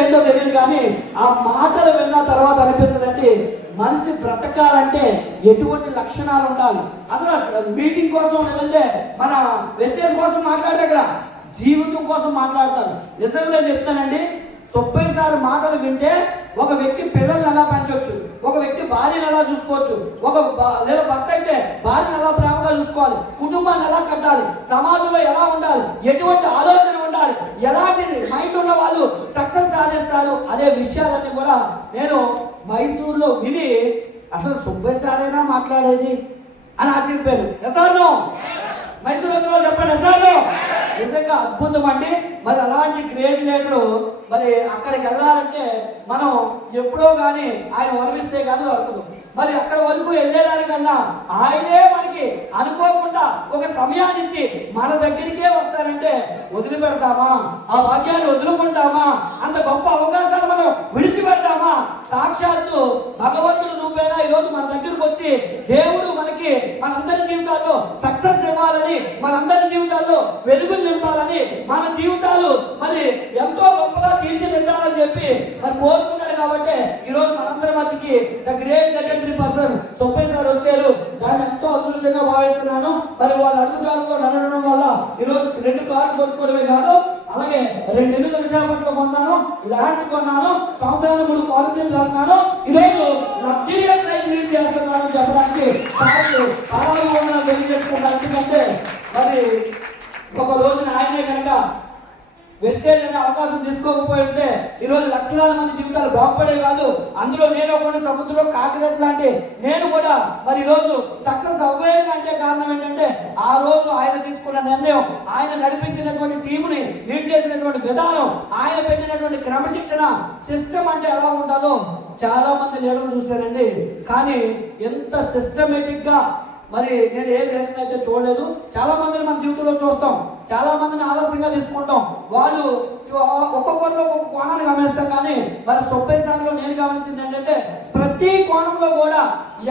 ఏంటో తెలియదు కానీ ఆ మాటలు విన్న తర్వాత అనిపిస్తుందంటే మనిషి బ్రతకాలంటే ఎటువంటి లక్షణాలు ఉండాలి. అసలు మీటింగ్ కోసం లేదంటే మన వెస్టేజ్ కోసం మాట్లాడే కదా, జీవితం కోసం మాట్లాడతారు. నిజంగా చెప్తానండి, సుబ్బయ్య సార్ మాటలు వింటే ఒక వ్యక్తి పిల్లల్ని ఎలా పెంచవచ్చు, ఒక వ్యక్తి భార్యను ఎలా చూసుకోవచ్చు, లేదా భర్త అయితే భార్యను ఎలా ప్రేమగా చూసుకోవాలి, కుటుంబాన్ని ఎలా కట్టాలి, సమాజంలో ఎలా ఉండాలి, ఎటువంటి ఆలోచన ఉండాలి, ఎలాంటి మైండ్ ఉన్న వాళ్ళు సక్సెస్ సాధిస్తారు అనే విషయాలన్నీ కూడా నేను మైసూరులో విని అసలు సుబ్బయ్య సారేనా మాట్లాడేది అని ఆశ్చర్యపోయాను. ఎసార్ను మైసూరు వచ్చిన వాళ్ళు చెప్పండి, ఎసార్ను నిజంగా అద్భుతం అండి. మరి అలాంటి గ్రేట్ లీడరు మరి అక్కడికి వెళ్ళాలంటే మనం ఎప్పుడో కానీ ఆయన వరమిస్తే కానీ దొరకదు. మరి అక్కడ వరకు వెళ్ళేదానికన్నా ఆయనే మనకి అనుకోకుండా ఒక సమయాన్ని ఇచ్చి మన దగ్గరికే వస్తారంటే వదిలిపెడతామా? ఆ భాగ్యాన్ని వదులుకుంటామా? అంత గొప్ప అవకాశాలు మనం విడిచిపెడతామా? సాక్షాత్తు భగవంతుడు రూపేణా ఈరోజు మన దగ్గరకు వచ్చి దేవుడు మనకి మనందరి జీవితాల్లో సక్సెస్ ఇవ్వాలని, మనందరి జీవితాల్లో వెలుగులు నింపాలని, మన జీవితాలు మరి ఎంతో గొప్పగా తీర్చిదిద్దాలని చెప్పి మరి కోరుకున్నాడు. కాబట్టి ఈరోజు మనందరి మధ్యకి the great legendary person Subbaiah sir వచ్చారు. దాన్ని ఎంతో అదృష్టంగా భావిస్తున్నాను. మరి వాళ్ళ అడుగుదారుతో నడవడం వల్ల ఈరోజు 2 కార్లు కొనుక్కోవడమే కాదు, అలాగే 2 ఇల్లు విశాఖపట్నంలో కొన్నాను, ల్యాండ్స్ కొన్నాను, సంవత్సరాలు 3 పాలిటీలు అన్నాను. ఈరోజు లగ్జరియస్ లైఫ్ లీడ్ చేస్తున్నాను చెప్పడానికి చాలా తెలియజేసుకున్నాను. ఎందుకంటే మరి ఒక రోజున ఆయనే కనుక వెస్టేజ్ అనే అవకాశం తీసుకోకపోయి ఉంటే ఈరోజు లక్షలాది మంది జీవితాలు బాగుపడే కాదు. అందులో నేను ఒక సముద్రంలో కాకిరెట్ లాంటి నేను కూడా మరి ఈరోజు సక్సెస్ అవ్వేది అంటే కారణం ఏంటంటే ఆ రోజు ఆయన తీసుకున్న నిర్ణయం, ఆయన నడిపించినటువంటి టీముని లీడ్ చేసినటువంటి విధానం, ఆయన పెట్టినటువంటి క్రమశిక్షణ సిస్టమ్ అంటే ఎలా ఉంటుందో చాలా మంది లీడర్లు చూశానండి. కానీ ఎంత సిస్టమేటిక్ గా మరి నేను ఏ లీడర్ని అయితే చూడలేదు. చాలా మందిని మన జీవితంలో చూస్తాం, చాలా మందిని ఆదర్శంగా తీసుకుంటాం. వాళ్ళు ఒక్కొక్కరిలో ఒక్కొక్క కోణాన్ని గమనిస్తాం. కానీ మరి సుబ్బయ్య సార్లో నేను గమనించింది ఏంటంటే ప్రతి కోణంలో కూడా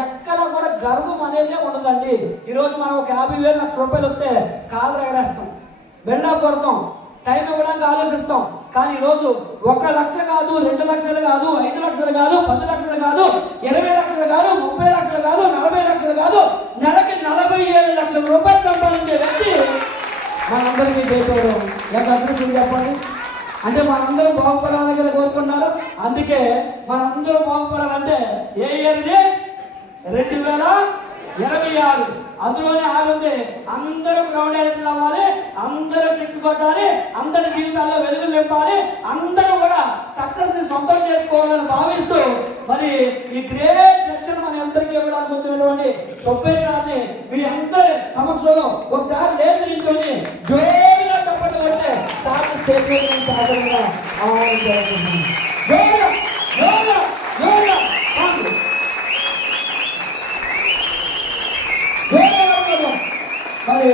ఎక్కడ కూడా గర్వం అనేది ఉండదండి. ఈరోజు మనం ఒక 50,000 లక్ష రూపాయలు వస్తే కాళ్ళు ఎగరేస్తాం, బెండా కొడతాం, టైం ఇవ్వడానికి ఆలోచిస్తాం. కానీ ఈరోజు 1 లక్ష కాదు, 2 లక్షలు కాదు, 5 లక్షలు కాదు, 10 లక్షలు కాదు, 20 లక్షలు కాదు, 30 లక్షలు కాదు, 40 లక్షలు కాదు, నెలకి 47 లక్షల రూపాయలు సంపాదించే వ్యక్తి మనందరికీ చేసేవాడు. ఎంత అదృష్టం చెప్పండి. అంటే మనందరం బాగుపడాలని కదా కోరుకున్నారు. అందుకే మనందరం బాగుపడాలంటే ఏ ఇయర్ ఇది? 2026. అందులోనే ఆగుంది. అందరూ గ్రౌండ్ ఎయిర్లు అవ్వాలి, అందరూ 6 కొట్టాలి, అందరి జీవితాల్లో వెలుగులు నింపాలి, అందరూ కూడా సక్సెస్ ని సొంతం చేసుకోవాలని భావిస్తూ మరి ఈ గ్రేట్ సెక్షన్ మన అందరికీ ఇవ్వడానికి వచ్చినటువంటి సుబ్బయ్య సార్ని మీ అందరి సమక్షంలో ఒకసారి లేచి నిల్చొని జోరుగా చెప్పండి అంటే సార్ స్టేట్ సాధారణంగా ఆహ్వానించాలనుకుంటున్నాను. మరి